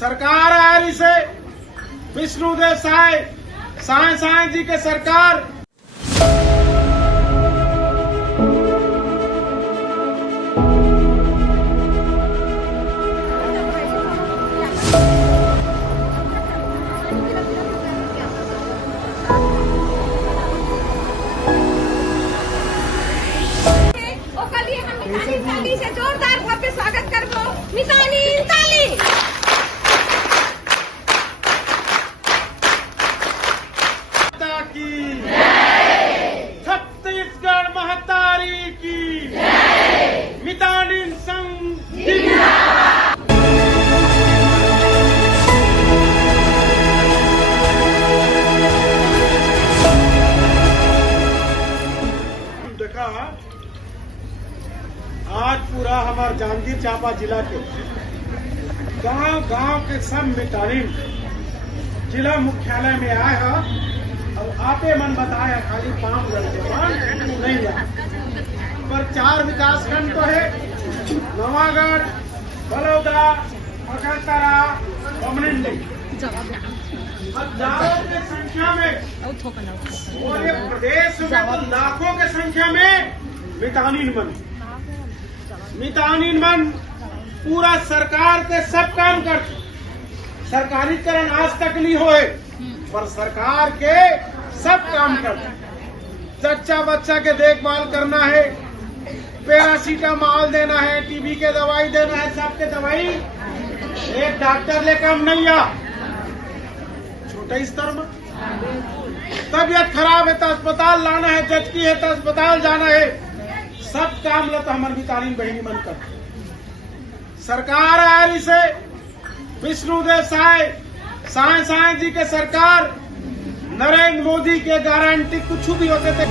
सरकार आ रही से विष्णुदेव साय साय जी के सरकार ताली से जोरदार भव्य स्वागत करबो मितानी ताली की छत्तीसगढ़ महतारी की मितानी संघ देखा आज पूरा हमारे जांजगीर चांपा जिला के गांव के सब मितानिन जिला मुख्यालय में आए हैं और आपे मन बताया खाली 5 जन नहीं है पर 4 विकासखंड तो है नवागढ़ बलौदा अकलतरा बमनिंडी हजारों की संख्या में पूरे प्रदेश में तो लाखों की संख्या में मितानिन मन पूरा सरकार के सब काम करते सरकारीकरण आज तक नहीं होए पर सरकार के सब काम करते बच्चा बच्चा के देखभाल करना है पैरासीटामॉल देना है टीबी के दवाई देना है सबके दवाई एक डॉक्टर ले काम नहीं आ छोटे स्तर में तबीयत खराब है तो अस्पताल लाना है जचकी है तो अस्पताल जाना है सब काम लो तो हमारी मितानिन बहनी मन कर सरकार आ रही से विष्णुदेव साय जी के सरकार नरेंद्र मोदी के गारंटी कुछ भी होते थे